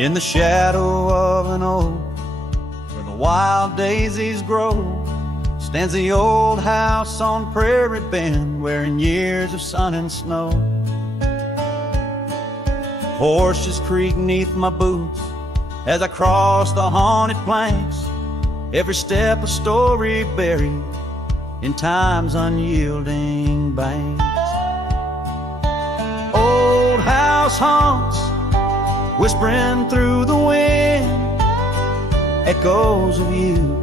In the shadow of an oak where the wild daisies grow stands the old house on Prairie Bend, wearing years of sun and snow. Porch just creak neath my boots as I cross the haunted planks, every step a story buried in time's unyielding banks. Old house haunts, whispering through the wind, echoes of you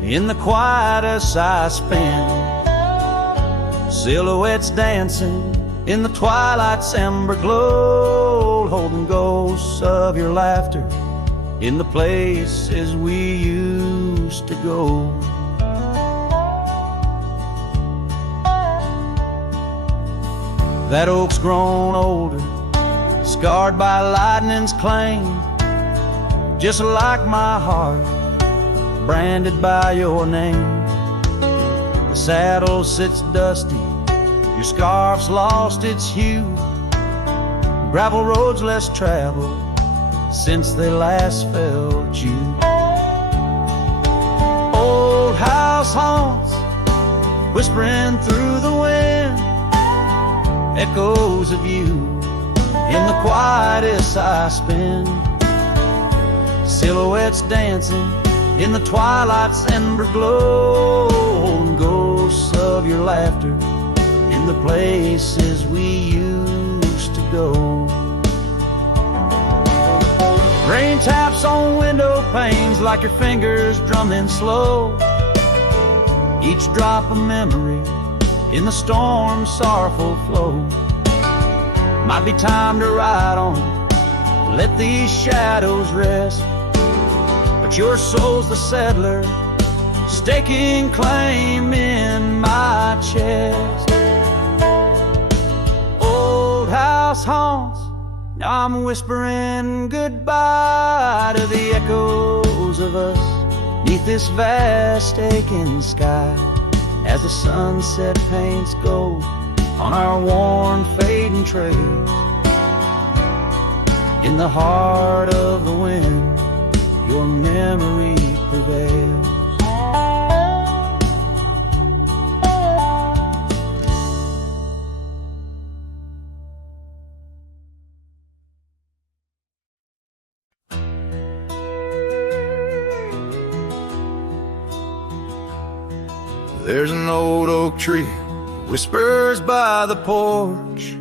in the quiet as I spend. Silhouettes dancing in the twilight's ember glow, holding ghosts of your laughter in the places we used to go. That oak's grown older, scarred by lightning's claim, just like my heart, branded by your name. The saddle sits dusty, your scarf's lost its hue, gravel roads less traveled since they last felt you. Old house haunts, whispering through the wind, echoes of you in the quietest I spend. Silhouettes dancing in the twilight's ember glow, and ghosts of your laughter in the places we used to go. Rain taps on window panes like your fingers drumming slow, each drop a memory in the storm's sorrowful flow. Might be time to ride on, let these shadows rest, but your soul's the settler, staking claim in my chest. Old house haunts, now I'm whispering goodbye to the echoes of us neath this vast aching sky, as the sunset paints gold on our worn fading trails. In the heart of the wind, your memory prevails. There's an old oak tree, whispers by the porch,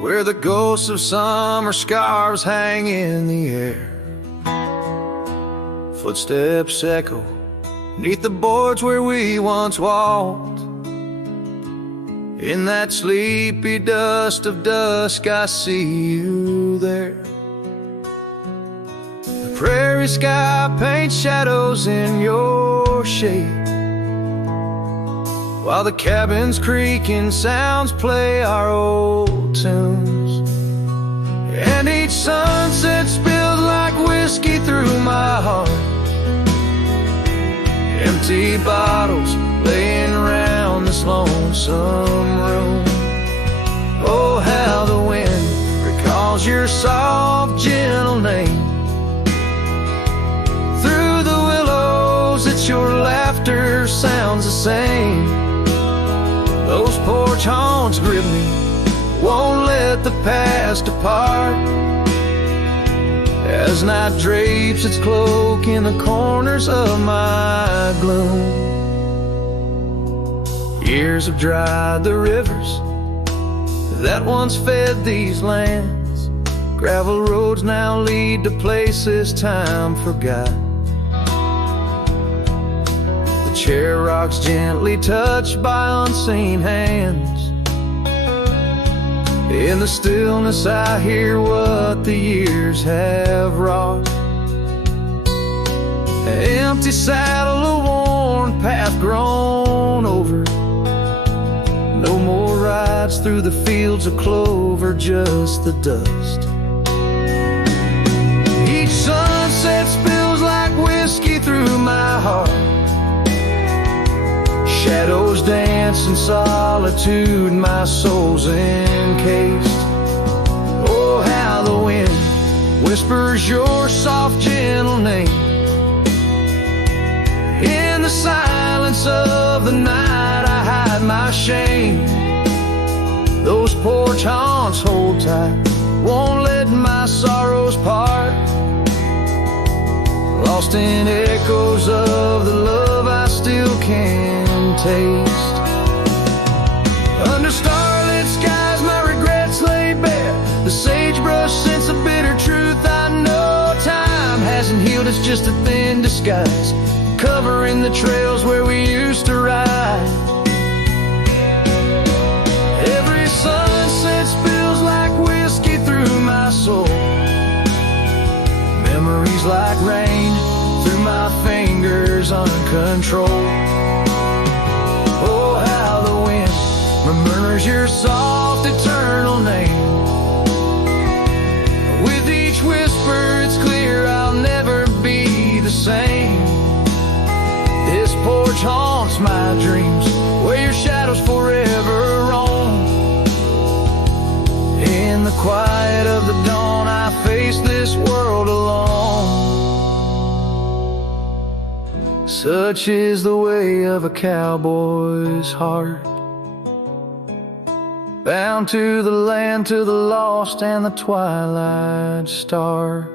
where the ghosts of summer scarves hang in the air. Footsteps echo neath the boards where we once walked. In that sleepy dust of dusk, I see you there. The prairie sky paints shadows in your shade, while the cabin's creaking sounds play our old tunes. And each sunset spills like whiskey through my heart, empty bottles laying around this lonesome room. Oh, how the wind recalls your soft, gentle name. Through the willows, it's your laughter sounds the same. Those porch haunts grip me, won't let the past depart, as night drapes its cloak in the corners of my gloom. Years have dried the rivers that once fed these lands. Gravel roads now lead to places time forgot. The chair rocks gently touched by unseen hands. In the stillness I hear what the years have wrought. An empty saddle, a worn path grown over. No more rides through the fields of clover, just the dust. Each sunset spills like whiskey through my heart. Shadows dance in solitude, my soul's encased. Oh, how the wind whispers your soft, gentle name. In the silence of the night, I hide my shame. Those porch haunts hold tight, won't let my sorrows part. Lost in echoes of the love I still can taste. Under starlit skies, my regrets lay bare. The sagebrush scents a bitter truth I know. Time hasn't healed, it's just a thin disguise, covering the trails where we used to ride. Every sunset spills like whiskey through my soul. Memories like rain through my fingers uncontrolled. Oh, how the wind murmurs your soft eternal name. With each whisper it's clear I'll never be the same. This porch haunts my dreams, where your shadows forever roam. In the quiet of the dawn, I face this world alone. Such is the way of a cowboy's heart, bound to the land, to the lost and the twilight stars.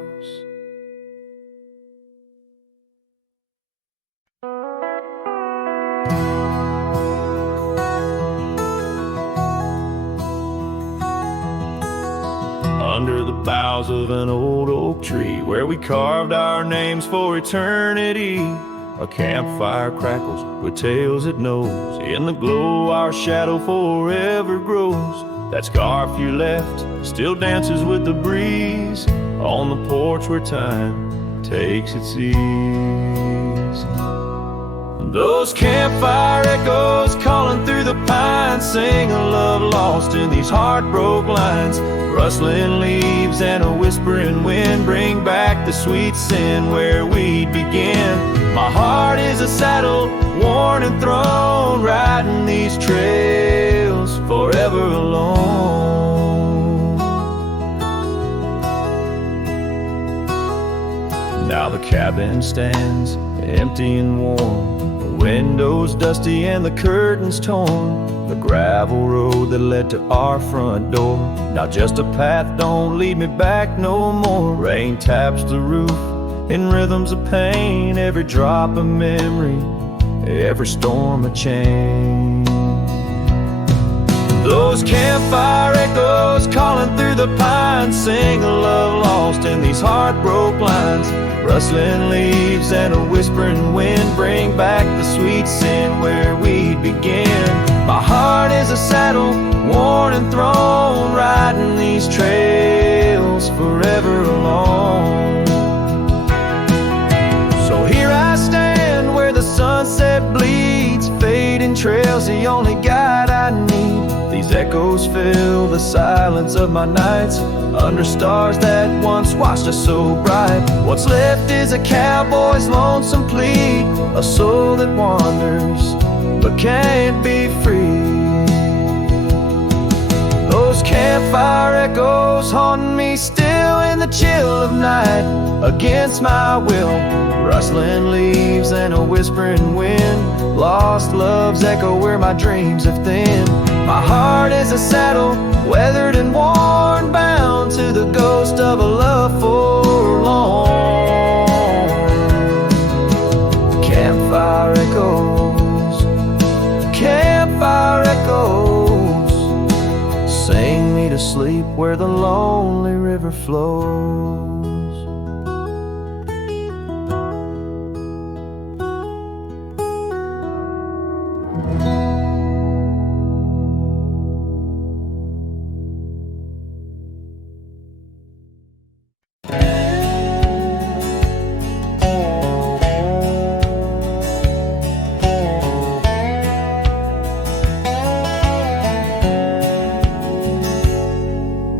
Under the boughs of an old oak tree, where we carved our names for eternity, a campfire crackles with tales it knows. In the glow our shadow forever grows. That scarf you left still dances with the breeze on the porch where time takes its ease. Those campfire echoes calling through the pines sing a love lost in these heartbroken lines. Rustling leaves and a whispering wind bring back the sweet sin where we'd begin. My heart is a saddle, worn and thrown, riding these trails forever alone. Now the cabin stands empty and warm, the windows dusty and the curtains torn. The gravel road that led to our front door, now just a path, don't lead me back no more. Rain taps the roof in rhythms of pain, every drop a memory, every storm a change. Those campfire echoes calling through the pines sing a love lost in these heartbroken lines. Rustling leaves and a whispering wind bring back the sweet sin where we'd begin. My heart is a saddle, worn and thrown, riding these trails forever alone. So here I stand where the sunset bleeds, fading trails the only guide I need. These echoes fill the silence of my nights, under stars that once watched us so bright. What's left is a cowboy's lonesome plea, a soul that wanders but can't be free. Those campfire echoes haunting me still in the chill of night, against my will. Rustling leaves and a whispering wind, lost love's echo where my dreams have thinned. My heart is a saddle, weathered and worn, bound to the ghost of a love forlorn. Campfire echoes, campfire echoes, sing me to sleep where the lonely river flows.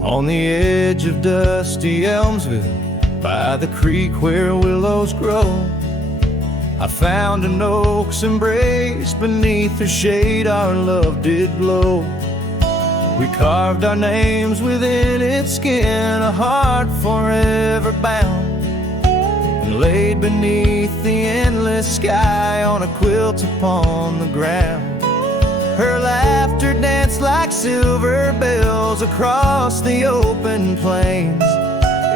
On the edge of dusty Elmsville, by the creek where willows grow, I found an oak's embrace, beneath her shade our love did glow. We carved our names within its skin, a heart forever bound, and laid beneath the endless sky on a quilt upon the ground. Her laughter danced like silver bells across the open plains,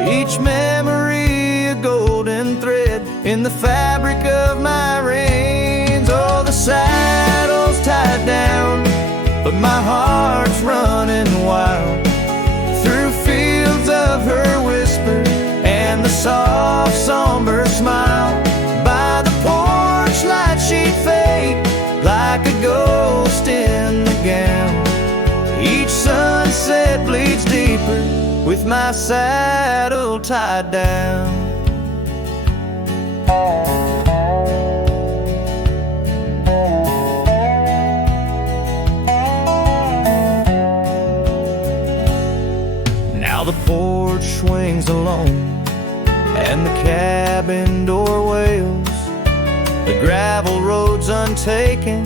each memory a golden thread in the fabric of my reins. Oh, the saddle's tied down, but my heart's running wild through fields of her whisper and the soft somber smile. By the porch light she'd fade like a ghost in the gown. Each sunset bleeds deeper with my saddle tied down. Now the porch swings alone and the cabin door wails, the gravel roads untaken,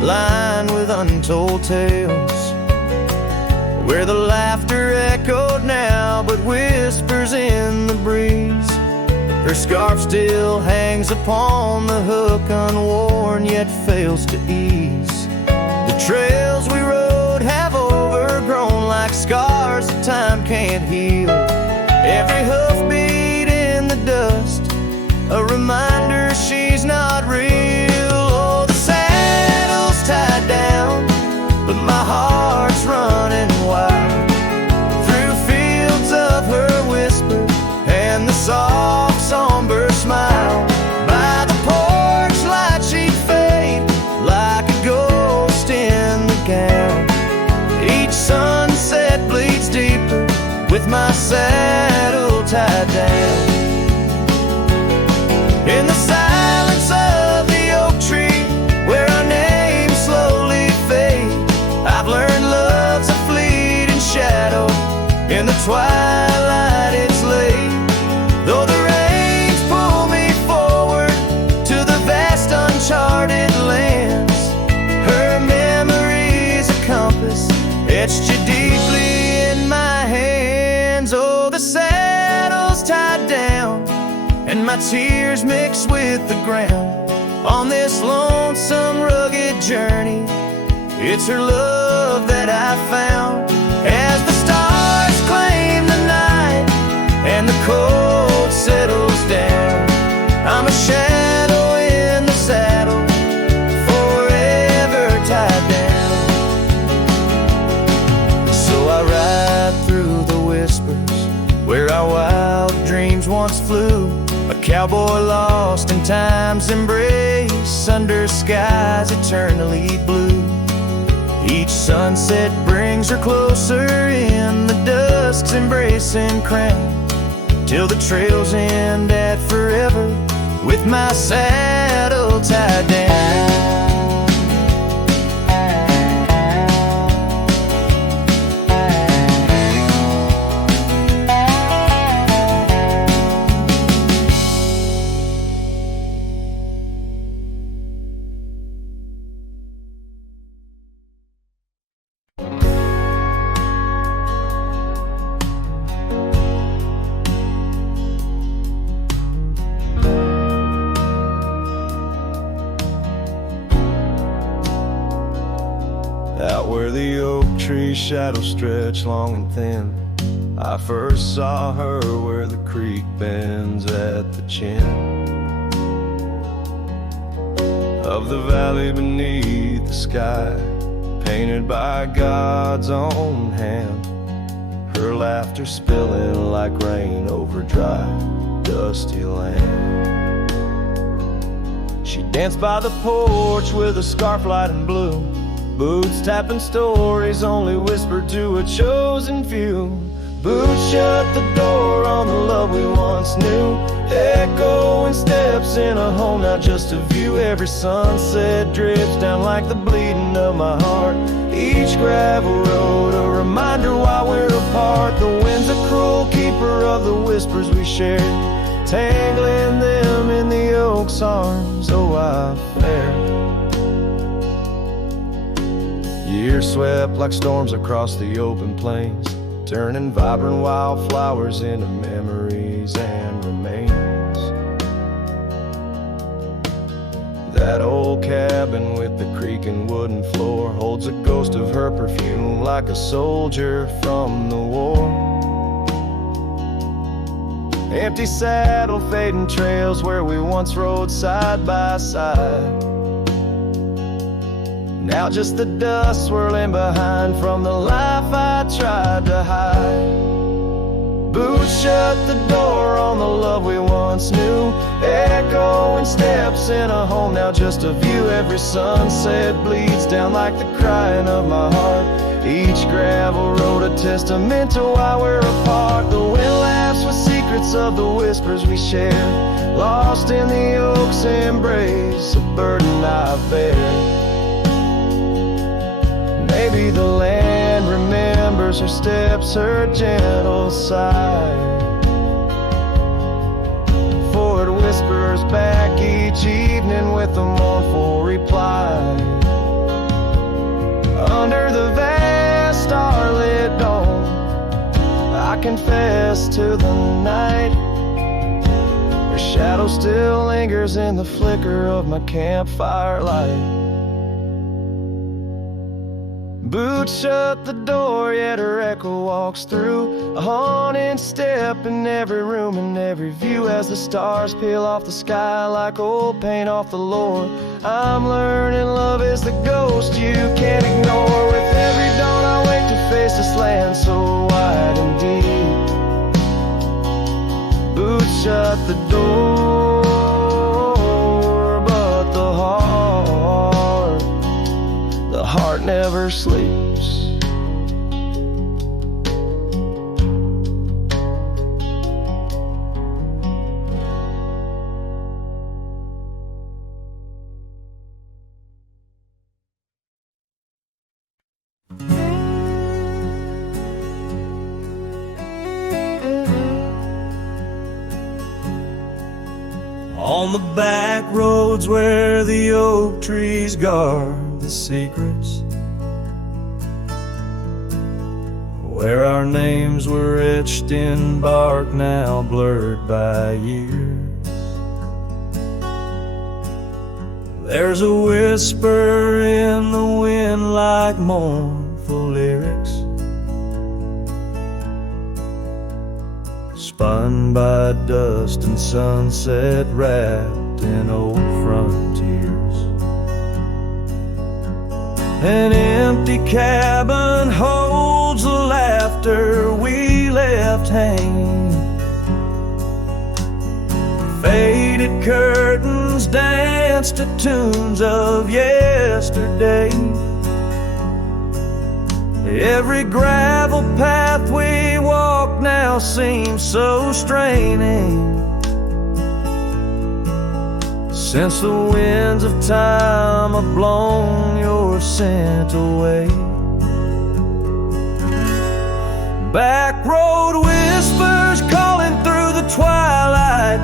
lined with untold tales, where the laughter echoed now but whispers in the breeze. Her scarf still hangs upon the hook, unworn yet fails to ease. The trails we rode have overgrown like scars that time can't heal. Every hoofbeat in the dust, a reminder she's not real. Oh, the saddle's tied down, but my heart's running wild through fields of her whisper and the soft somber smile. By the porch light she'd fade like a ghost in the gown. Each sunset bleeds deeper with my saddle tied down. In the silence of the oak tree, where our names slowly fade, I've learned love's a fleeting shadow. In the twilight it's late, though the rains pull me forward to the vast uncharted lands. Her memory's a compass etched you deeply in my hands. Oh, the saddle's tied down and my tears mix with the ground on this lonesome rugged journey. It's her love that I found. As the stars claim the night and the cold settles down, I'm a shadow in the saddle, forever tied down. So I ride through the whispers where our wild dreams once flew, a cowboy lost in time's embrace under skies eternally blue. Each sunset brings her closer in the dusk's embracing crown, till the trails end at forever with my saddle tied down. Out where the oak tree shadows stretch long and thin, I first saw her where the creek bends at the chin of the valley beneath the sky, painted by God's own hand. Her laughter spilling like rain over dry, dusty land. She danced by the porch with a scarf light and blue, boots tapping stories only whispered to a chosen few. Boots shut the door on the love we once knew, echoing steps in a home, not just a view. Every sunset drips down like the bleeding of my heart, each gravel road a reminder why we're apart. The wind's a cruel keeper of the whispers we shared, tangling them in the oak's arms. Oh, I fared. Years swept like storms across the open plains, turning vibrant wildflowers into memories and remains. That old cabin with the creaking wooden floor holds a ghost of her perfume like a soldier from the war. Empty saddle, fading trails where we once rode side by side. Now just the dust swirling behind from the life I tried to hide. Boots shut the door on the love we once knew, echoing steps in a home, now just a view. Every sunset bleeds down like the crying of my heart. Each gravel road a testament to why we're apart. The wind laughs with secrets of the whispers we shared, lost in the oak's embrace, a burden I bear. Maybe the land remembers her steps, her gentle sigh, for it whispers back each evening with a mournful reply. Under the vast starlit dome, I confess to the night, her shadow still lingers in the flicker of my campfire light. Boots shut the door, yet her echo walks through, a haunting step in every room and every view. As the stars peel off the sky like old paint off the lore, I'm learning love is the ghost you can't ignore. With every dawn I wake to face this land so wide and deep. Boots shut the door, but the heart never sleeps. On the back roads where the oak trees guard the secrets, where our names were etched in bark now blurred by years, there's a whisper in the wind like mournful lyrics, spun by dust and sunset wrapped in old frontiers. An empty cabin holds the laughter we left hanging. Faded curtains dance to tunes of yesterday. Every gravel path we walk now seems so straining, since the winds of time have blown your scent away. Back road whispers calling through the twilight,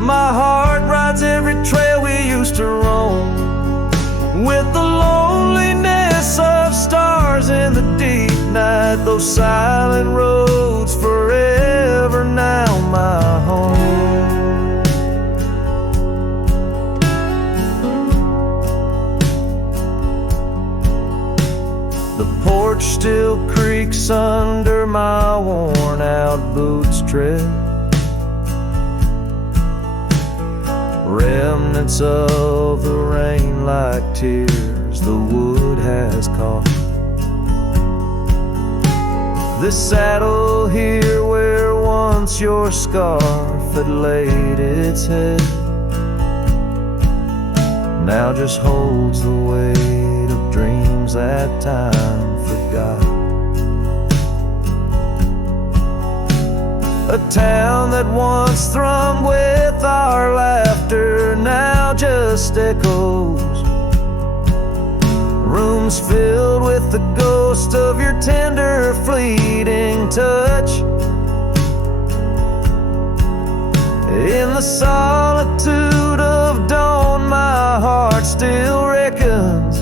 my heart rides every trail we used to roam, with the loneliness of stars in the deep night. Those silent roads forever now my home. The porch still creaks under my worn out boots tread, remnants of the rain like tears the wood has caught. This saddle here where once your scarf had laid its head now just holds the weight of dreams that time forgot. A town that once thrummed with our laughter now just echoes, rooms filled with the ghost of your tender fleeting touch. In the solitude of dawn my heart still reckons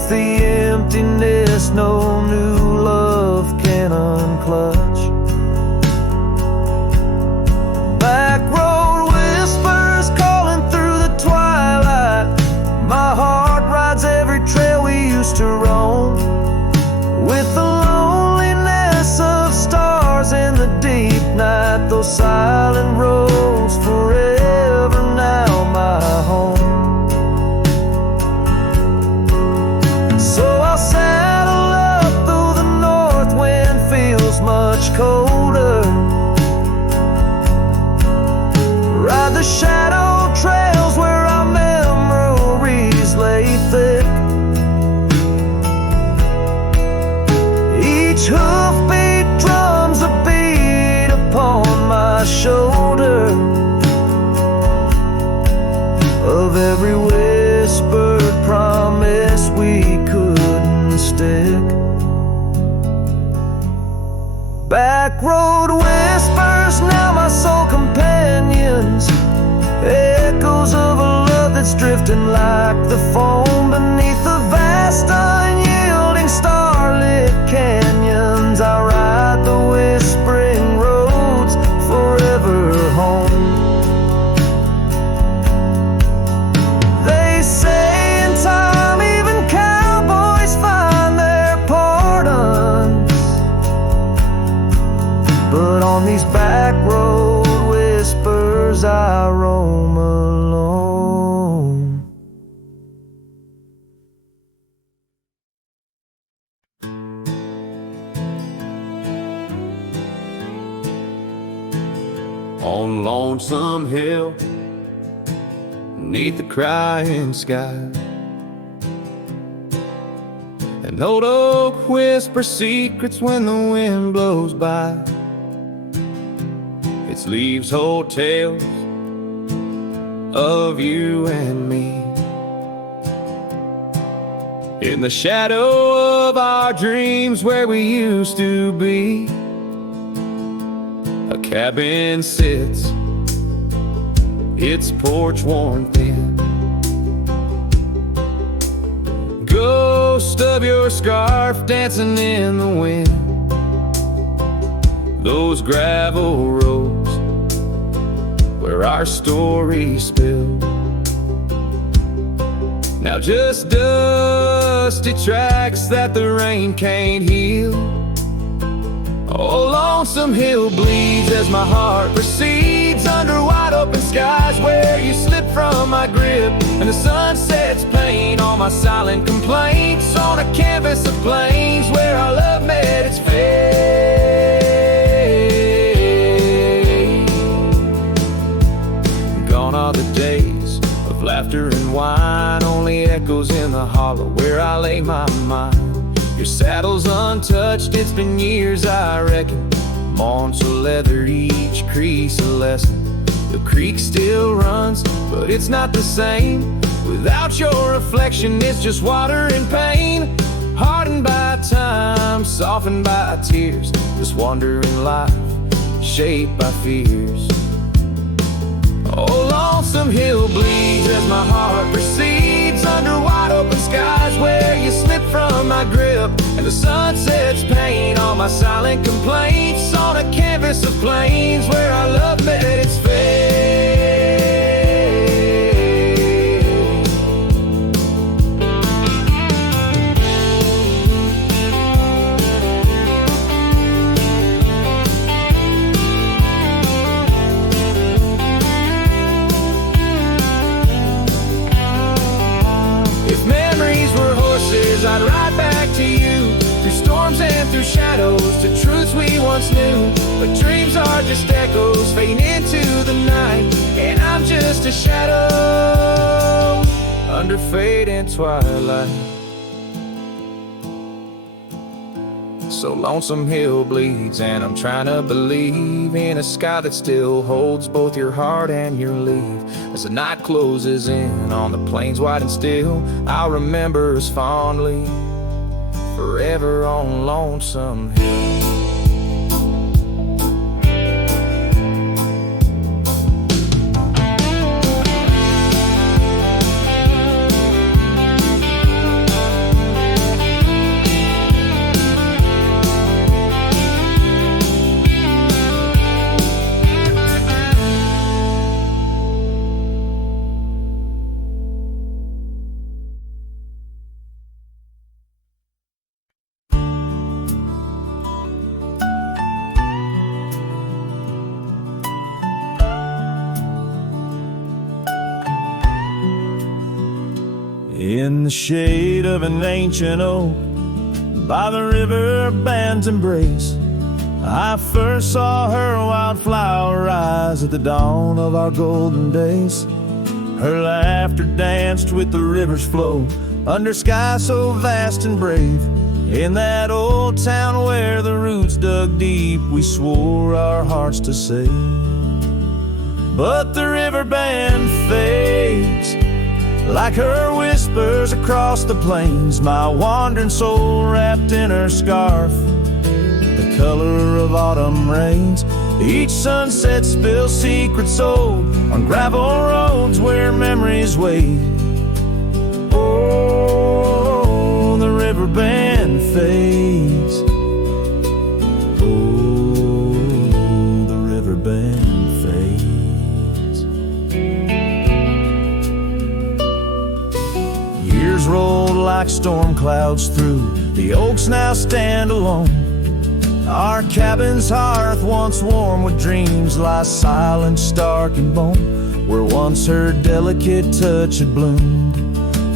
with the emptiness no new love can unclutch. Back road whispers calling through the twilight. My heart rides every trail we used to roam, with the loneliness of stars in the deep night. Those silent roads forever now my home. So I'll saddle up though the north wind feels much colder, ride the shadow trails where our memories lay thick. Each hoofbeat drums a beat upon my shoulder of every whispered promise we couldn't stick. Back road whispers, now my soul companions, echoes of a love that's drifting like the foam beneath the vast unyielding starlit canyons. I ride the whispering roads forever home. They say in time even cowboys find their pardons, but on these back road whispers I roam alone. On Lonesome Hill, neath the crying sky, an old oak whispers secrets when the wind blows by. Its leaves hold tales of you and me, in the shadow of our dreams where we used to be. A cabin sits, its porch worn thin, ghost of your scarf dancing in the wind. Those gravel roads where our stories spilled, now just dusty tracks that the rain can't heal. Oh, Lonesome Hill bleeds as my heart proceeds under wide open skies where you slip from my grip, and the sun sets paint on my silent complaints on a canvas of plains where our love met its fate. Gone are the days of laughter and wine, only echoes in the hollow where I lay my mind. Your saddle's untouched, it's been years I reckon, mourned so leathered, each crease a lesson. The creek still runs, but it's not the same without your reflection. It's just water and pain, hardened by time, softened by tears, this wandering life shaped by fears. Oh, Lonesome Hill bleeds as my heart proceeds under wide open skies where you slip from my grip, and the sun sets paint on my silent complaints on a canvas of plains where our love met its fate. I'd ride back to you through storms and through shadows to truths we once knew, but dreams are just echoes fading into the night, and I'm just a shadow under fading twilight. So Lonesome Hill bleeds, and I'm trying to believe in a sky that still holds both your heart and your leave. As the night closes in on the plains wide and still, I'll remember us fondly forever on Lonesome Hill. in the shade of an ancient oak, by the river band's embrace, I first saw her wildflower eyes at the dawn of our golden days. Her laughter danced with the river's flow, under skies so vast and brave. In that old town where the roots dug deep, we swore our hearts to save. But the river band fades, like her whispers across the plains. My wandering soul wrapped in her scarf, the color of autumn rains. Each sunset spills secrets old on gravel roads where memories wait. Oh, the river band fades. Oh, the river band fades. Years rolled like storm clouds through, the oaks now stand alone. Our cabin's hearth, once warm with dreams, lies silent, stark and bone. Where once her delicate touch had bloomed,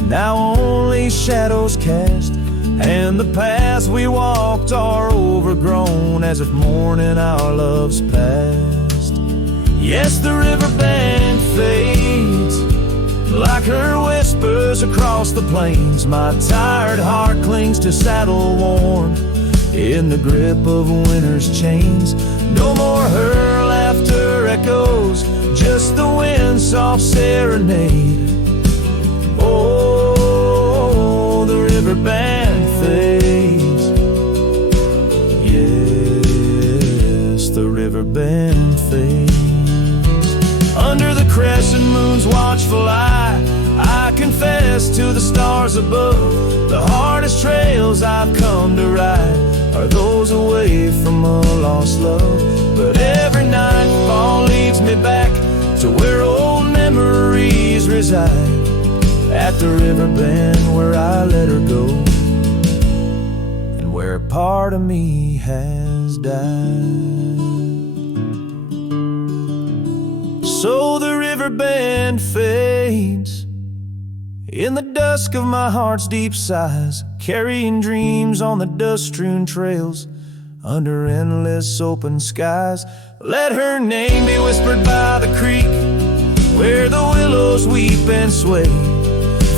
now only shadows cast, and the paths we walked are overgrown, as if mourning our love's past. Yes, the river band fades, like her whispers across the plains. My tired heart clings to saddle worn, in the grip of winter's chains. No more her laughter echoes, just the wind's soft serenade. Oh, the river band fades. Yes, the river band fades. Under the crescent moon's watchful eye, I confess to the stars above, the hardest trails I've come to ride are those away from a lost love. But every nightfall leads me back to where old memories reside, at the river bend where I let her go, and where a part of me has died. So the river bend fades in the dusk of my heart's deep sighs, carrying dreams on the dust-strewn trails under endless open skies. Let her name be whispered by the creek, where the willows weep and sway.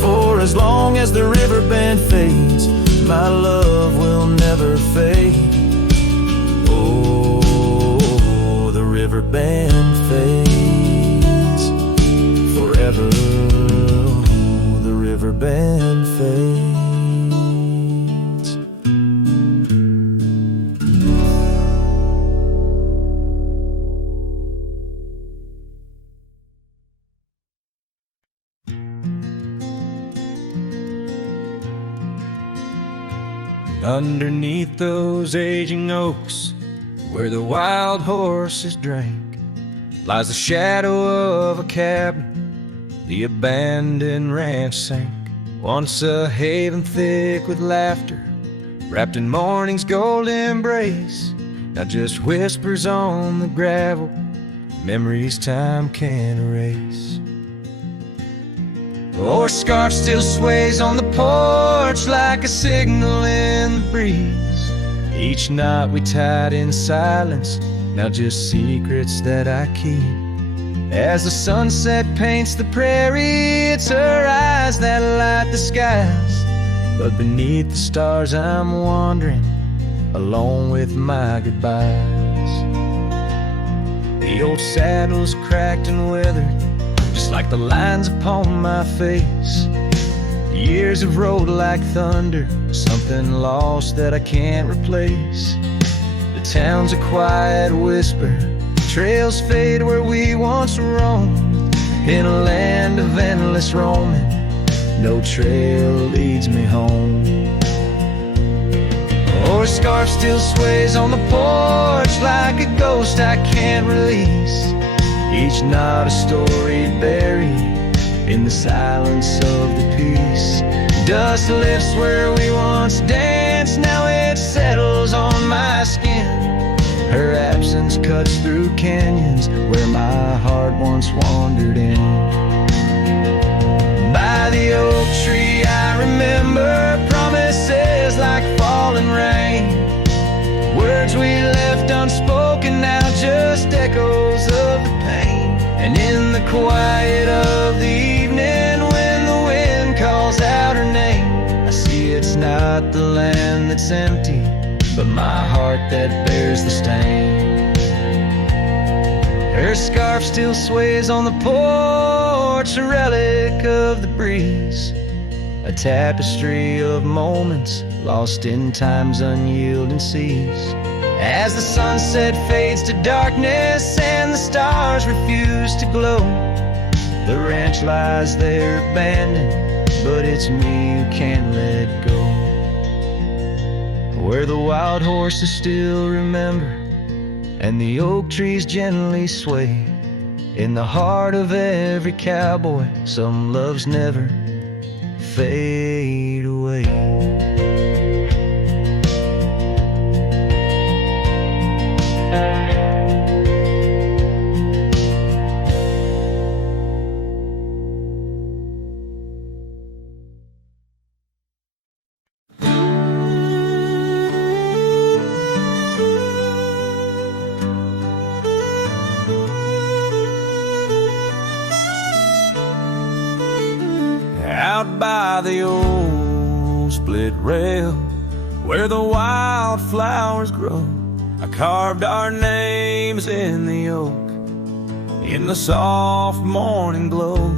For as long as the river bend fades, my love will never fade. Oh, the river bend fades forever. The river bend fades. Underneath those aging oaks, where the wild horses drank, lies the shadow of a cabin the abandoned ranch sank. Once a haven thick with laughter, wrapped in morning's gold embrace, now just whispers on the gravel, memories time can't erase. Or scarf still sways on the porch like a signal in the breeze. Each knot we tied in silence, now just secrets that I keep. As the sunset paints the prairie, it's her eyes that light the skies. But beneath the stars I'm wandering, alone with my goodbyes. The old saddle's cracked and weathered, just like the lines upon my face. The years have rolled like thunder, something lost that I can't replace. The town's a quiet whisper, trails fade where we once roamed. In a land of endless roaming, no trail leads me home. Or a scarf still sways on the porch like a ghost I can't release. Each knot a story buried in the silence of the peace. Dust lifts where we once danced, now it settles on my skin. Her absence cuts through canyons where my heart once wandered in. By the oak tree I quiet of the evening, when the wind calls out her name, I see it's not the land that's empty, but my heart that bears the stain. Her scarf still sways on the porch, a relic of the breeze, a tapestry of moments lost in time's unyielding seas. As the sunset fades to darkness and the stars refuse to glow, the ranch lies there abandoned, but it's me who can't let go. Where the wild horses still remember and the oak trees gently sway, in the heart of every cowboy some loves never fade away. Out by the old split rail, where the wildflowers grow, I carved our names in the oak, in the soft morning glow.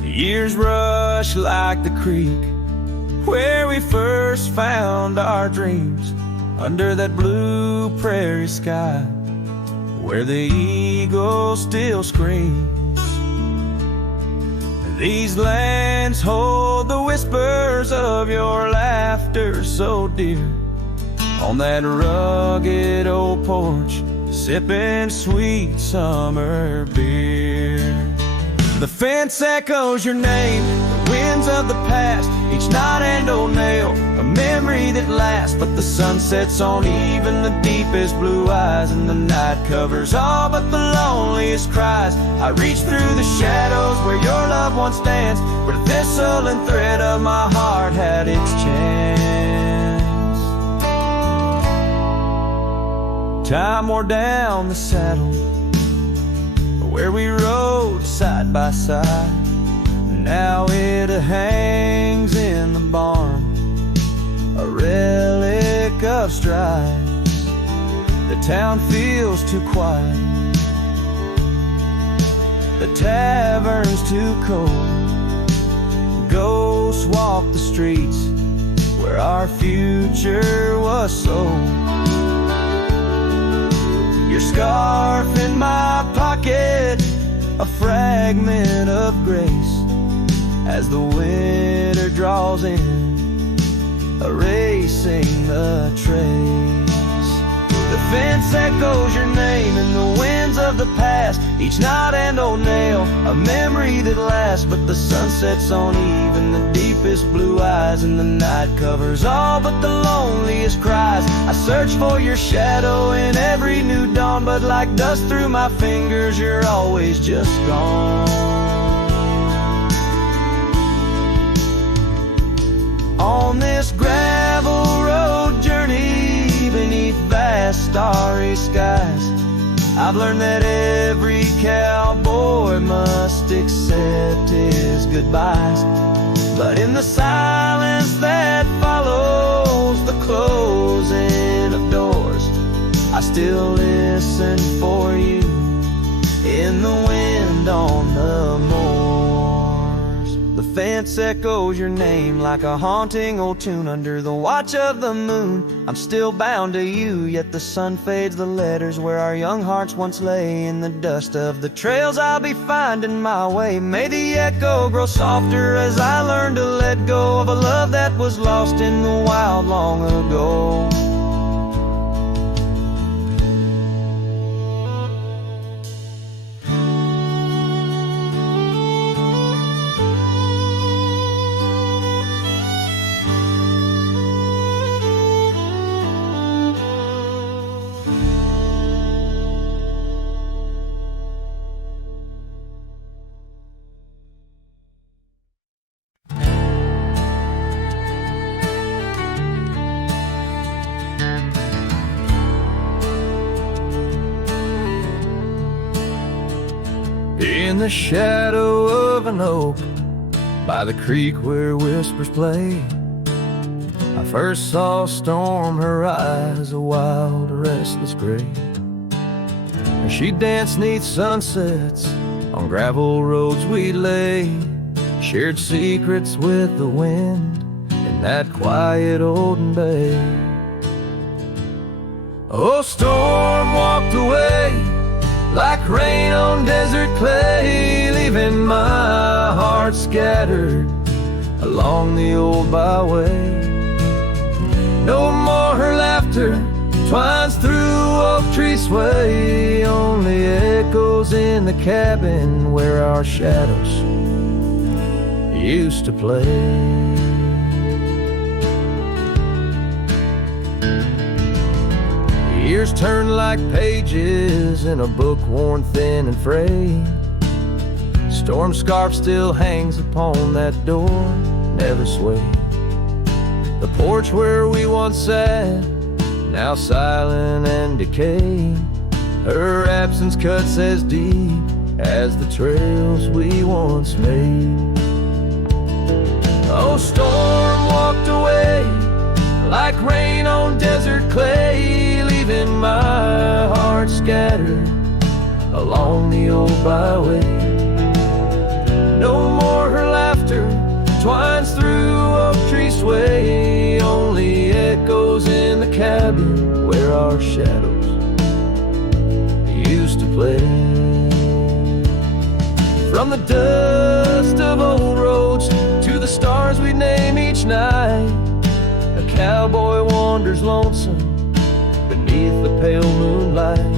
The years rush like the creek where we first found our dreams, under that blue prairie sky where the eagle still screams. These lands hold the whispers of your laughter so dear, on that rugged old porch, sipping sweet summer beer. The fence echoes your name, the winds of the past, each knot and old nail, a memory that lasts. But the sun sets on even the deepest blue eyes, and the night covers all but the loneliest cries. I reach through the shadows where your love once danced, where the thistle and thread of my heart had its chance. Time wore down the saddle where we rode side by side. Now it hangs in the barn, a relic of strides. The town feels too quiet, the tavern's too cold. Ghosts walk the streets where our future was sold. Your scarf in my pocket, a fragment of grace, as the winter draws in, erasing the trace. The fence echoes your name in the winds of the past, each knot and old nail, a memory that lasts. But the sun sets on even the deepest blue eyes, and the night covers all but the loneliest cries. I search for your shadow in every new dawn, but like dust through my fingers, you're always just gone. On this gravel road journey beneath vast starry skies, I've learned that every cowboy must accept his goodbyes. But in the silence that follows the closing of doors, I still listen for you in the wind on the moors. The fence echoes your name like a haunting old tune under the watch of the moon. I'm still bound to you, yet the sun fades the letters where our young hearts once lay. In the dust of the trails I'll be finding my way. May the echo grow softer as I learn to let go of a love that was lost in the wild long ago. In the shadow of an oak by the creek where whispers play, I first saw Storm, her eyes a wild, restless gray. And she danced 'neath sunsets on gravel roads we lay, shared secrets with the wind in that quiet olden bay. Oh, Storm walked away like rain on desert clay, leaving my heart scattered along the old byway. No more her laughter twines through oak tree sway, only echoes in the cabin where our shadows used to play. Years turn like pages in a book worn thin and frayed. Storm scarf still hangs upon that door, never swayed. The porch where we once sat, now silent and decayed. Her absence cuts as deep as the trails we once made. Oh, Storm walked away like rain on desert clay, leaving my heart scattered along the old byway. No more her laughter twines through oak tree sway, only echoes in the cabin where our shadows used to play. From the dust of old roads to the stars we'd name each night, a cowboy wanders lonesome beneath the pale moonlight.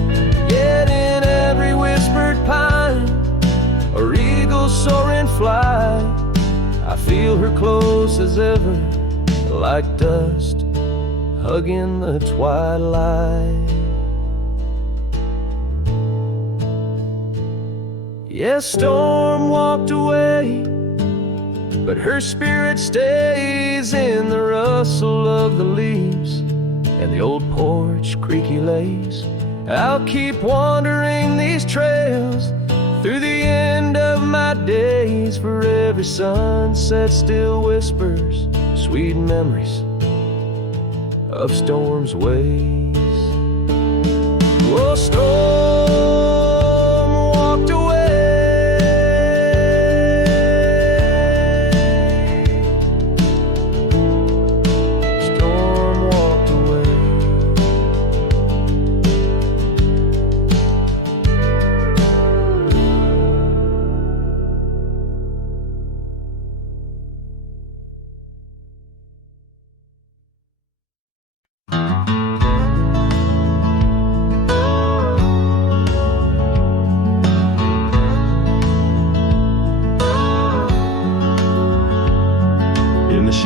Yet in every whispered pine or eagle soaring fly, I feel her close as ever, like dust hugging the twilight. Yes, Storm walked away, but her spirit stays in the rustle of the leaves and the old porch creaky lays. I'll keep wandering these trails through the end of my days, for every sunset still whispers sweet memories of Storm's ways. Oh, Storm walked away. Storm walked away.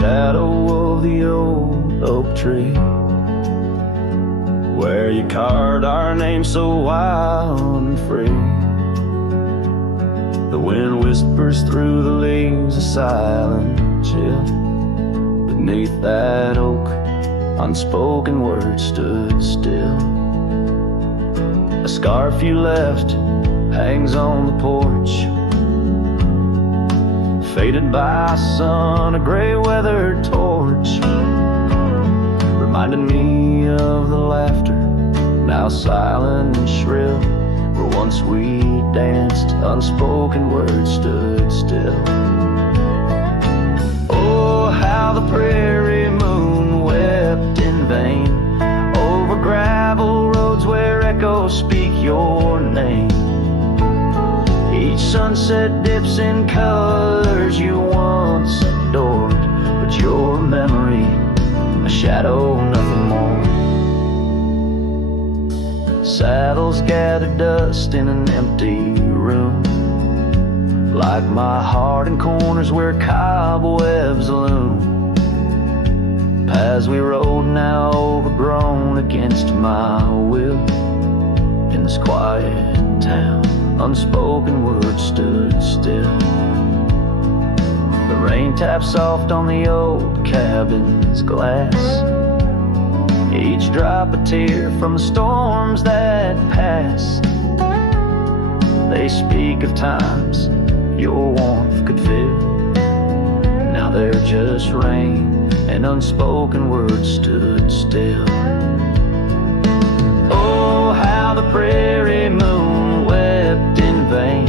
Shadow of the old oak tree, where you carved our name so wild and free. The wind whispers through the leaves, a silent chill. Beneath that oak, unspoken words stood still. A scarf you left hangs on the porch, faded by sun, a gray weathered torch, reminding me of the laughter, now silent and shrill, where once we danced, unspoken words stood still. Oh, how the prairie moon wept in vain over gravel roads where echoes speak your name. Each sunset dips in colors you once adored, but your memory, a shadow, nothing more. Saddles gather dust in an empty room, like my heart in corners where cobwebs loom. Paths we rode now overgrown against my will. In this quiet town, unspoken words stood still. The rain tapped soft on the old cabin's glass, each drop a tear from the storms that pass. They speak of times your warmth could fill. Now they're just rain and unspoken words stood still. Oh, how the prairie moon wept in vain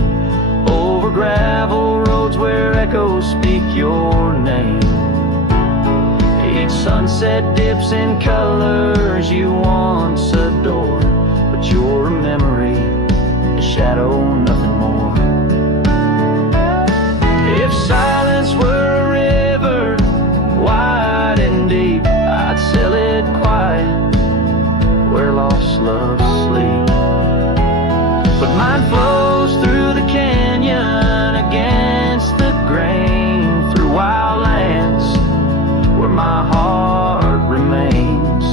over gravel roads where echoes speak your name. Each sunset dips in colors you once adored, but you're a memory, a shadow, nothing more. If silence were a river, wide and deep, I'd sail it quiet where lost loves sleep. But mine flows through the canyon against the grain, through wild lands where my heart remains.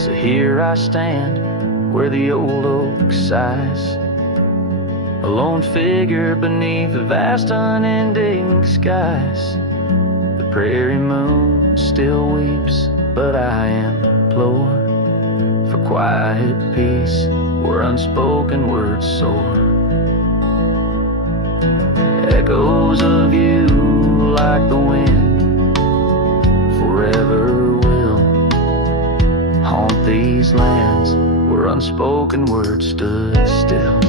So here I stand where the old oak sighs, a lone figure beneath the vast unending skies. The prairie moon still weeps, but I implore for quiet peace where unspoken words soar. Echoes of you like the wind forever will haunt these lands where unspoken words stood still.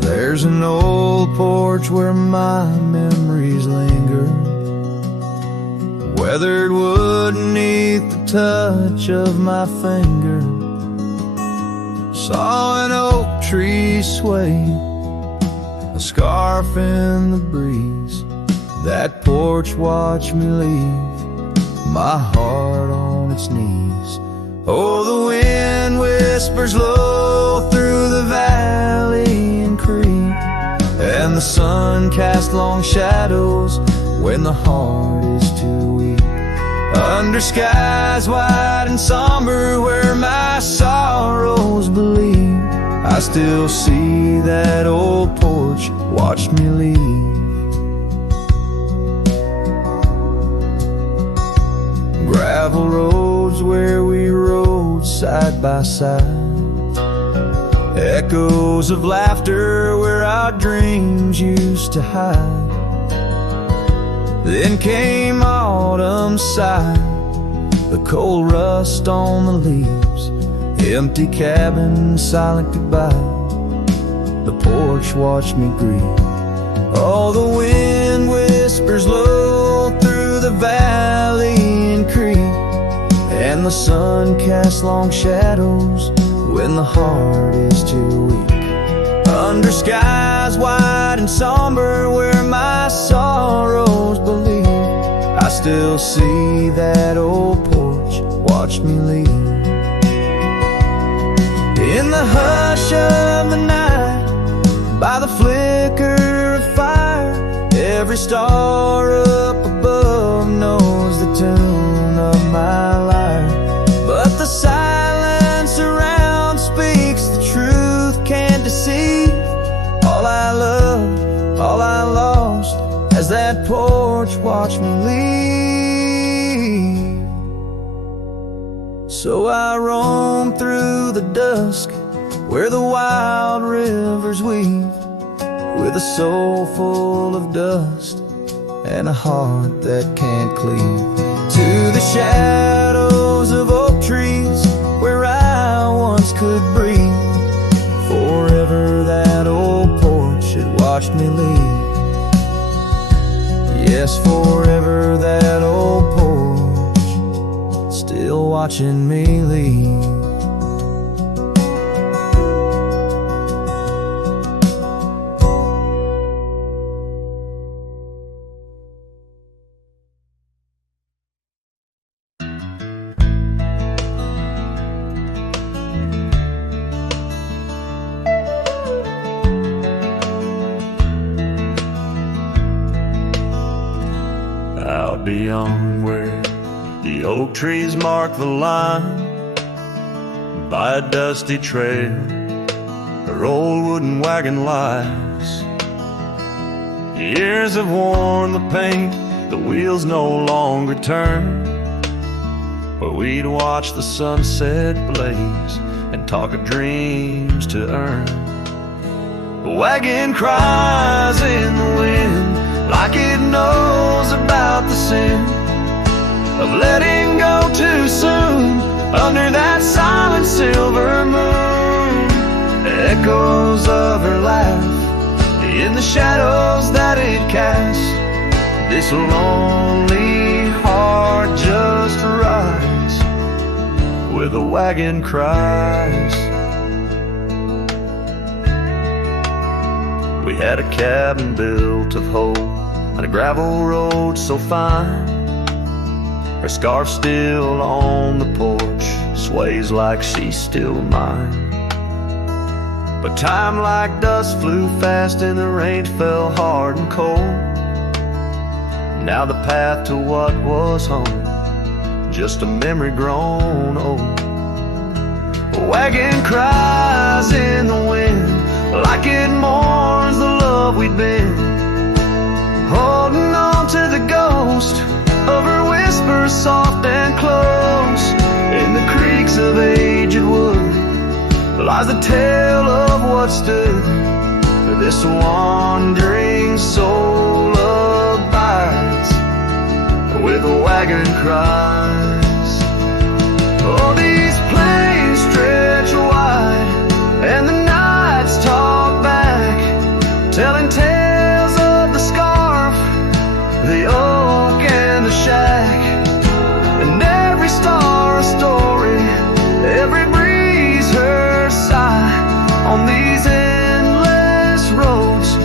There's an old porch where my memories linger, weathered wood beneath the touch of my finger. Saw an oak tree sway, a scarf in the breeze. That porch watched me leave, my heart on its knees. Oh, the wind whispers low through the valley and creek, and the sun casts long shadows when the heart is too weak. Under skies wide and somber where my sorrows believe, I still see that old porch watch me leave. Gravel roads where we rode side by side, echoes of laughter where our dreams used to hide. Then came autumn sigh, the cold rust on the leaves, empty cabin, silent goodbye. The porch watched me grieve. Oh, the wind whispers low through the valley and creek, and the sun casts long shadows when the heart is too weak. Under skies wide and somber where my sorrows believe, I still see that old porch watch me leave. In the hush of the night, by the flicker of fire, every star up above knows the tune of my lyre. But the silence around speaks the truth, can't deceive. All I loved, all I lost, as that porch watched me leave. So I roam through the dusk where the wild rivers weave, with a soul full of dust and a heart that can't cleave. To the shadows of oak trees where I once could breathe, forever that old porch had watched me leave. Yes, forever that old porch still watching me leave. beyond where the oak trees mark the line, by a dusty trail where old wooden wagon lies. Years have worn the paint, the wheels no longer turn, where we'd watch the sunset blaze and talk of dreams to earn. The wagon cries in the wind like it knows about the sin of letting go too soon under that silent silver moon. Echoes of her laugh in the shadows that it casts. This lonely heart just rides where the wagon cries. We had a cabin built of hope on a gravel road so fine. Her scarf still on the porch sways like she's still mine. But time like dust flew fast and the rain fell hard and cold. Now the path to what was home, just a memory grown old. A wagon cries in the wind like it mourns the love we'd been, holding on to the ghost of her whispers soft and close. In the creaks of aged wood lies the tale of what stood for this wandering soul abides where the wagon cries. Oh, these plains stretch wide and the nights talk back, telling tales of the scarf, the oak and the shack, and every star a story, every breeze her sigh on these endless roads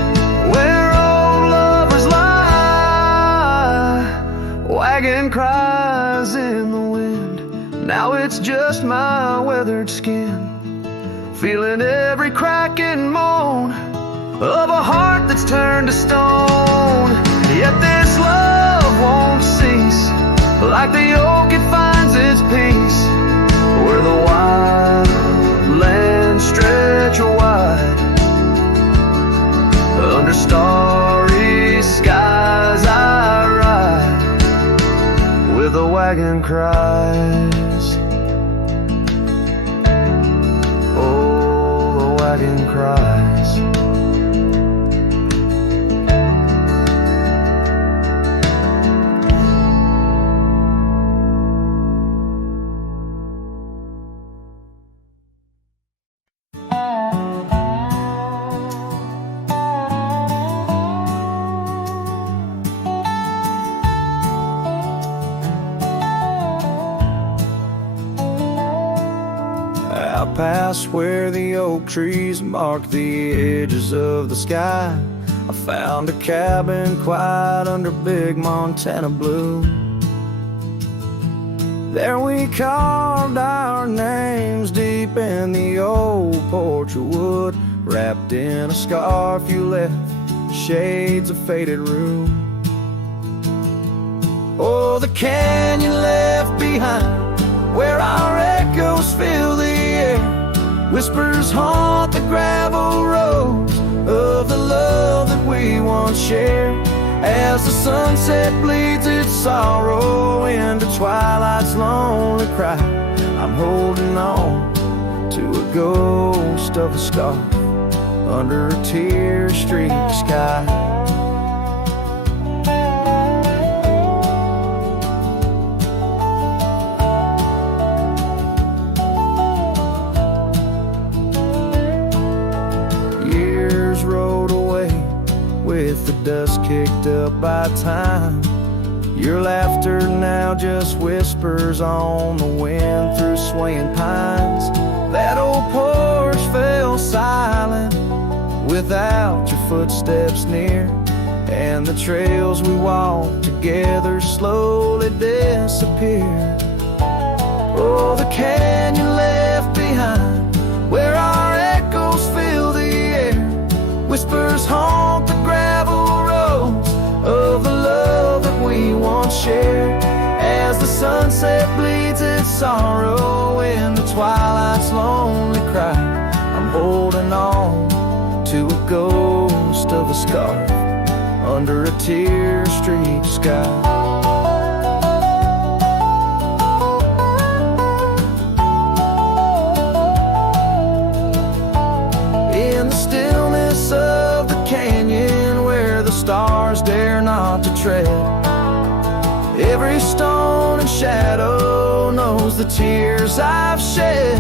where old lovers lie. Wagon cries in the wind, now it's just my weathered skin, feeling every crack and moan of a heart that's turned to stone. Yet this love won't cease, like the oak it finds its peace where the wild lands stretch wide. Under starry skies I ride where the wagon cries. Oh, the wagon cries. Out past where the oak trees mark the edges of the sky, I found a cabin quiet under big Montana blue. There we carved our names deep in the old porch of wood, wrapped in a scarf you left, shades of faded rue. Oh, the canyon left behind where our echoes fill the air, whispers haunt the gravel roads of the love that we once shared. As the sunset bleeds its sorrow into twilight's lonely cry, I'm holding on to a ghost of a scarf under a tear-streaked sky. With the dust kicked up by time, your laughter now just whispers on the wind through swaying pines. That old porch fell silent without your footsteps near, and the trails we walked together slowly disappeared. Oh, the canyon left behind where our echoes fill the air, whispers haunt the gravel roads of the love that we once shared. sorrow in the twilight's lonely cry. I'm holding on to a ghost of a scarf under a tear-streaked sky. In the stillness of the canyon where the stars dare not to tread, every stone and shadow knows the tears I've shed.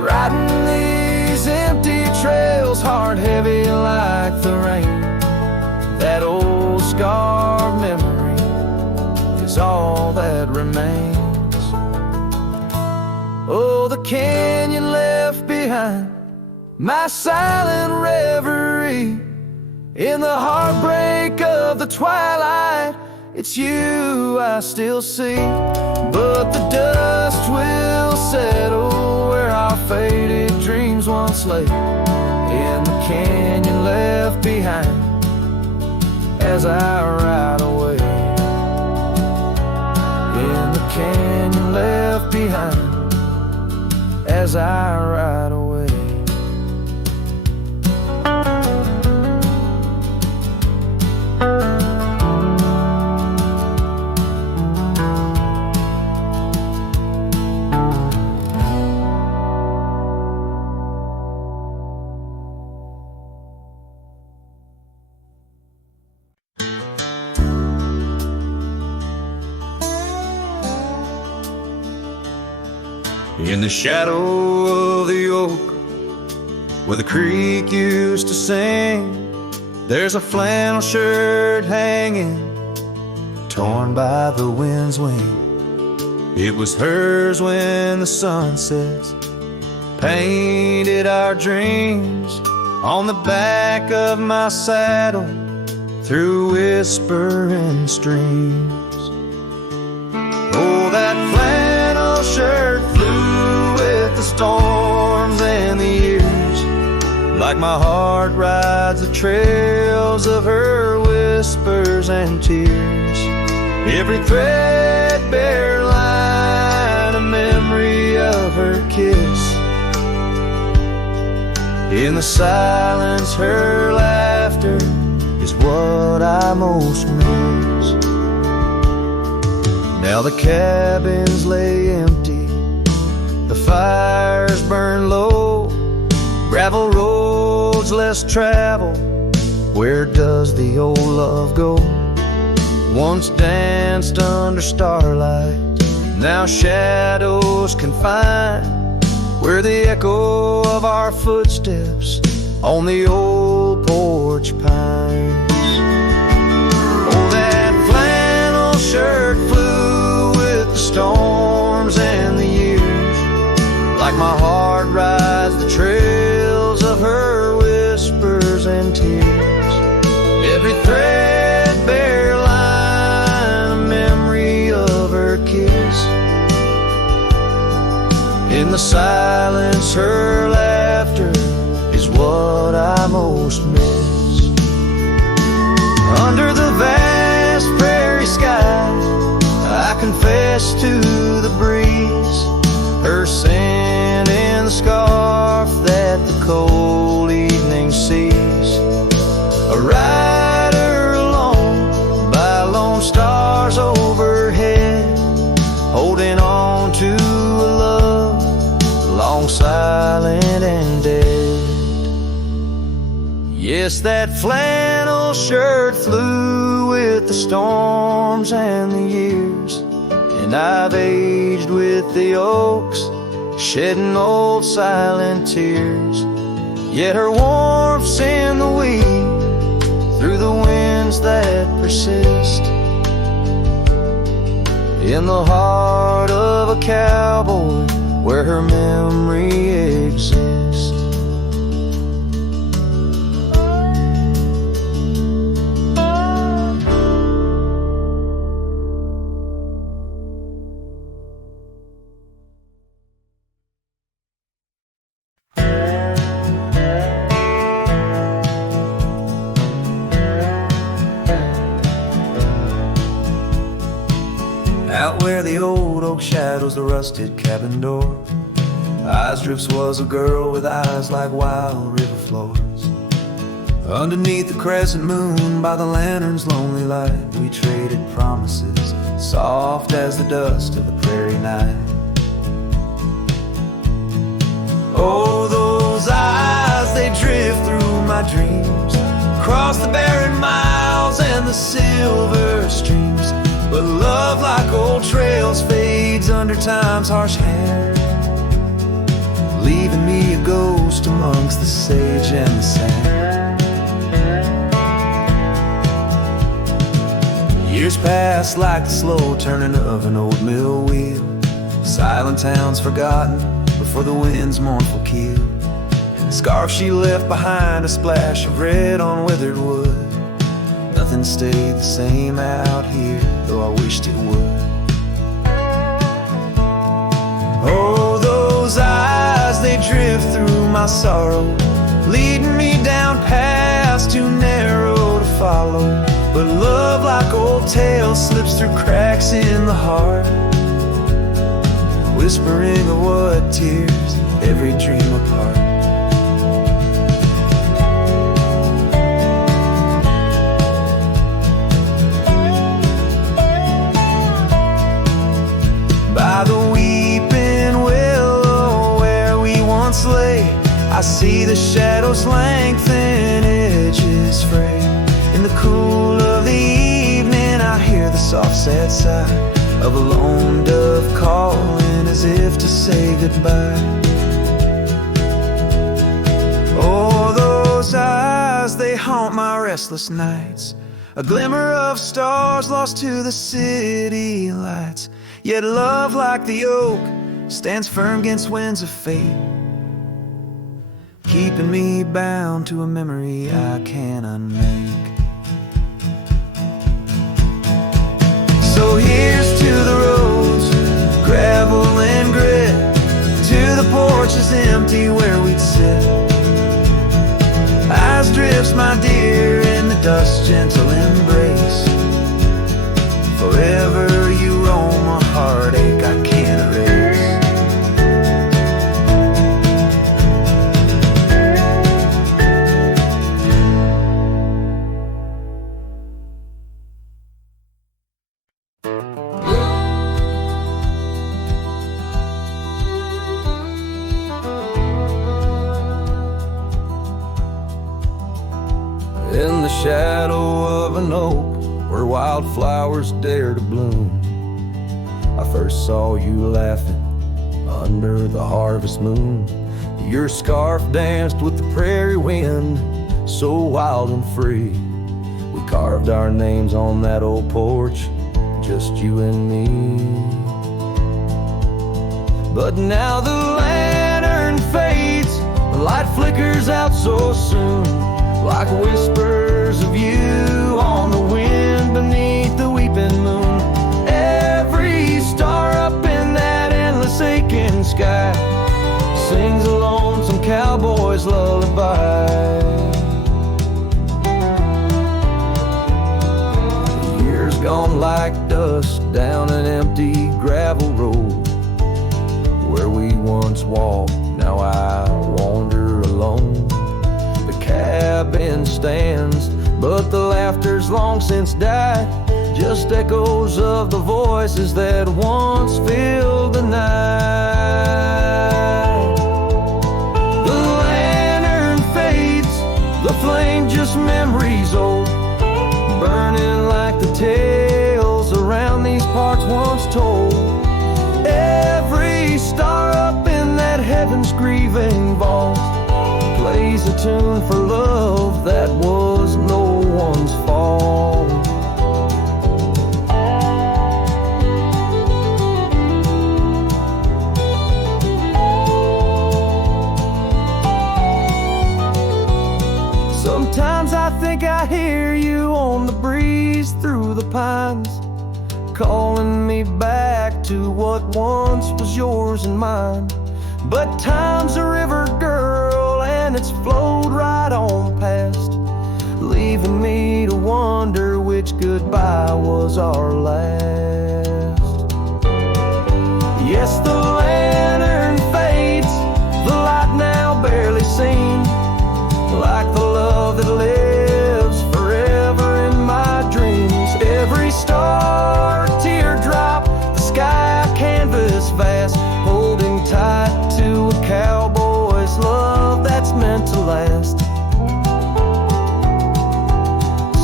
Riding these empty trails, heart heavy like the rain, that old scarred memory is all that remains. Oh, the canyon left behind, my silent reverie in the heartbreak of the twilight. It's you I still see, but the dust will settle where our faded dreams once lay, in the canyon left behind as I ride away. In the canyon left behind as I ride away. In the shadow of the oak where the creek used to sing, there's a flannel shirt hanging, torn by the wind's wing. It was hers when the sunsets painted our dreams on the back of my saddle through whispering streams. Oh, that flannel shirt flew with the storms and the years, like my heart rides the trails of her whispers and tears. Every threadbare line, a memory of her kiss. In the silence, her laughter is what I most miss. Now the cabins lay empty, the fires burn low, gravel roads less traveled. Where does the old love go? Once danced under starlight, now shadows confine, where the echo of our footsteps on the old porch pines. Oh, that flannel shirt flew with the storms and the years, like my heart rides the trails of her whispers and tears. Every threadbare line, a memory of her kiss. In the silence, her laughter is what I most miss. Under the vast prairie sky, I confess to the breeze, her scent in the scarf that the cold evening sees. A rider alone by lone stars overhead, holding on to a love long silent and dead. Yes, that flannel shirt flew with the storms and the years, and I've aged with the oaks, shedding old silent tears. Yet her warmth's in the weed, through the winds that persist, in the heart of a cowboy where her memory exists. Out where the old smoke shadows the rusted cabin door. Eyes drifts was a girl with eyes like wild river floors. Underneath the crescent moon, by the lantern's lonely light, we traded promises, soft as the dust of the prairie night. Oh, those eyes, they drift through my dreams, across the barren miles and the silver streams. But love, like old trails, fades under time's harsh hand, leaving me a ghost amongst the sage and the sand. Years pass like the slow turning of an old mill wheel. Silent towns forgotten before the wind's mournful keel. The scarf she left behind, a splash of red on withered wood. Nothing stayed the same out here, though I wished it would. Oh, those eyes, they drift through my sorrow, leading me down paths too narrow to follow. But love, like old tales, slips through cracks in the heart, whispering of what tears every dream apart. By the weeping willow where we once lay, I see the shadows lengthen, edges fray. In the cool of the evening, I hear the soft sad sigh of a lone dove calling as if to say goodbye. Oh, those eyes, they haunt my restless nights, a glimmer of stars lost to the city lights. Yet love, like the oak, stands firm against winds of fate, keeping me bound to a memory I can't unmake. So here's to the roads, gravel and grit, to the porches empty where we'd sit. Eyes drifts, my dear, in the dust, gentle embrace. Forever you roam a heartache I can't erase. In the shadow of an oak where wildflowers dare to bloom, I first saw you laughing under the harvest moon. Your scarf danced with the prairie wind, so wild and free. We carved our names on that old porch, just you and me. But now the lantern fades, the light flickers out so soon, like whispers of you on the wind beneath the weeping moon. Every star up in that endless aching sky sings a lonesome cowboy's lullaby. Years gone like dust down an empty gravel road, where we once walked, now I wander alone. Cabin stands, but the laughter's long since died, just echoes of the voices that once filled the night. The lantern fades, the flame just memories old, burning like the tales around these parts once told. Every star up in that heaven's grieving vault plays a tune for love that was no one's fault. Sometimes I think I hear you on the breeze through the pines, calling me back to what once was yours and mine. But time's a river, girl, and it's flowed right on past, leaving me to wonder which goodbye was our last. Yes, the lantern fades, the light now barely seen, like the love that lives forever in my dreams. Every star, teardrop, the sky canvas vast, holding tight to a cowboy's love that's meant to last.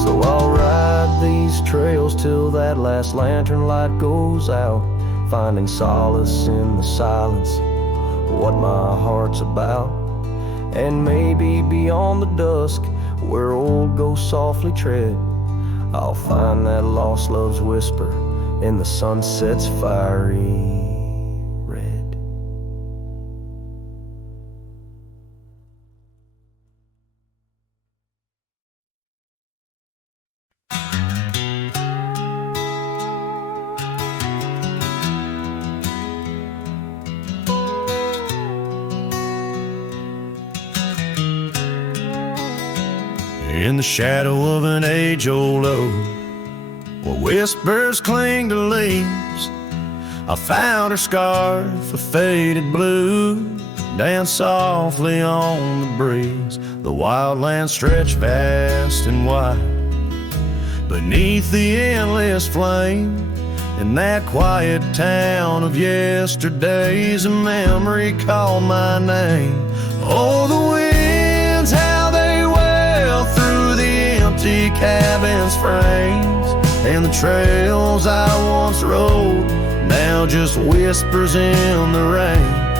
So I'll ride these trails till that last lantern light goes out, finding solace in the silence, what my heart's about. And maybe beyond the dusk, where old ghosts softly tread, I'll find that lost love's whisper in the sunset's fiery red. In the shadow of an age-old oak, where whispers cling to leaves, I found her scarf of faded blue, dance softly on the breeze. The wildlands stretch vast and wide beneath the endless flame. In that quiet town of yesterdays, a memory called my name. Oh, the winds, how they wail through the empty cabin's frames, and the trails I once rode now just whispers in the rain.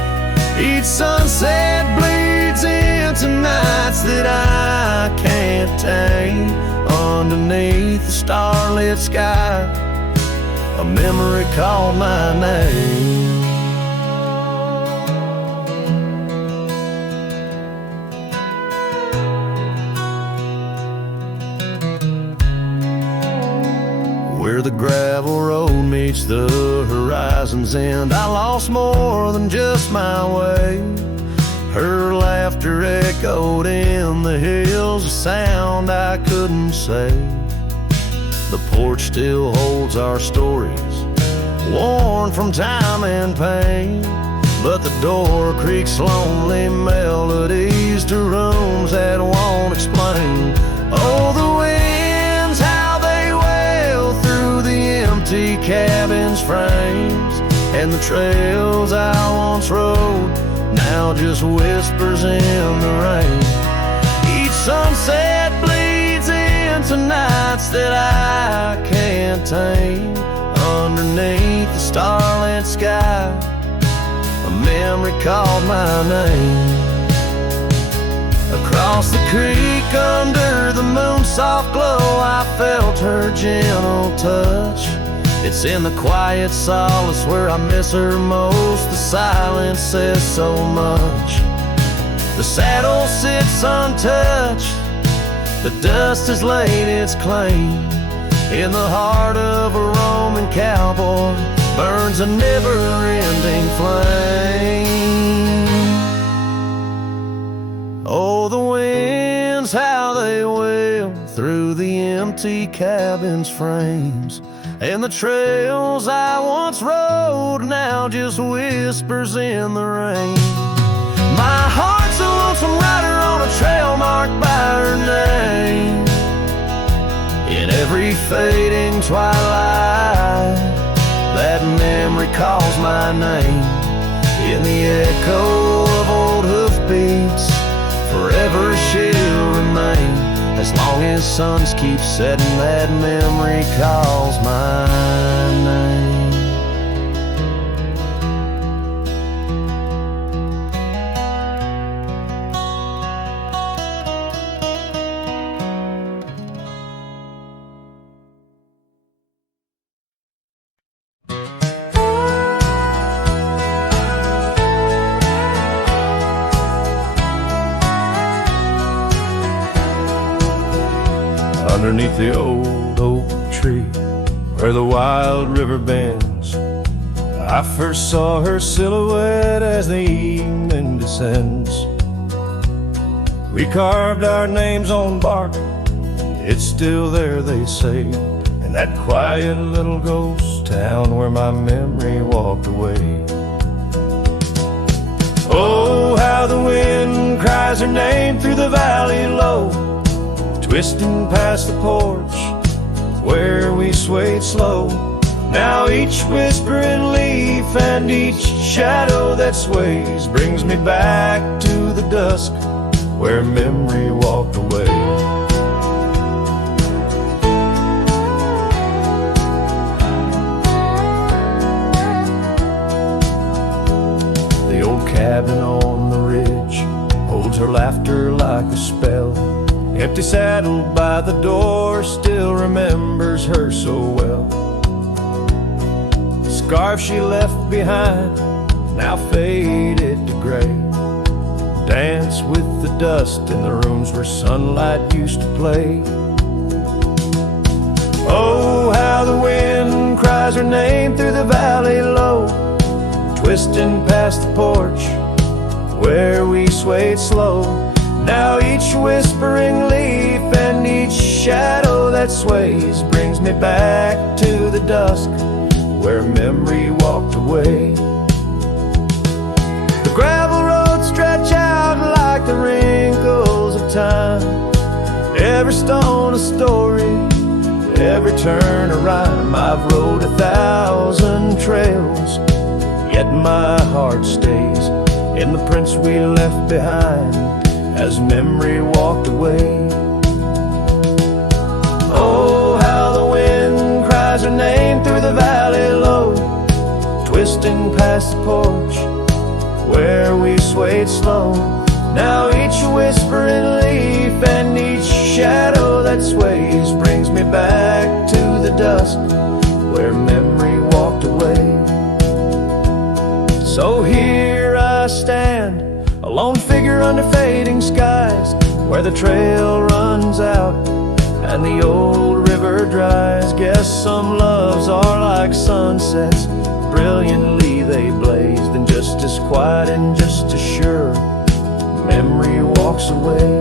Each sunset bleeds into nights that I can't tame. Underneath the starlit sky, a memory called my name. Where the gravel road meets the horizon's end, I lost more than just my way. Her laughter echoed in the hills, a sound I couldn't say. The porch still holds our stories, worn from time and pain, but the door creaks lonely melodies to rooms that won't explain. Oh, the winds, how they wail through the empty cabin's frames, and the trails I once rode now just whispers in the rain. Each sunset bleeds into nights that I can't tame. Underneath the starlit sky, a memory called my name. Across the creek under the moon's soft glow, I felt her gentle touch. It's in the quiet solace where I miss her most. The silence says so much. The saddle sits untouched, the dust has laid its claim. In the heart of a Roman cowboy burns a never-ending flame. Oh, the winds, how they wail through the empty cabin's frames, and the trails I once rode now just whispers in the rain. My heart's a lonesome rider on a trail marked by her name. In every fading twilight, that memory calls my name. In the echo of old hoofbeats, forever she'll remain. As long as suns keep setting, that memory calls my name. Underneath the old oak tree where the wild river bends, I first saw her silhouette as the evening descends. We carved our names on bark, it's still there they say, in that quiet little ghost town where my memory walked away. name through the valley low, twisting past the porch where we swayed slow. Now each whispering leaf and each shadow that sways brings me back to the dusk where memory walked away. The old cabin on the ridge holds her laughter like a spell. Empty saddle by the door still remembers her so well. The scarf she left behind now faded to gray. Dance with the dust in the rooms where sunlight used to play. Oh, how the wind cries her name through the valley low, twisting past the porch where we swayed slow. Now each whispering leaf and each shadow that sways brings me back to the dusk where memory walked away. The gravel roads stretch out like the wrinkles of time. Every stone a story, every turn a rhyme. I've rode 1,000 trails, yet my heart stays in the prints we left behind as memory walked away. Oh, how the wind cries her name through the valley low, twisting past the porch where we swayed slow. Now each whispering leaf and each shadow that sways brings me back to the dusk where memory walked away. So here I stand, a lone figure under fading skies, where the trail runs out and the old river dries. Guess some loves are like sunsets, brilliantly they blaze, then just as quiet and just as sure memory walks away.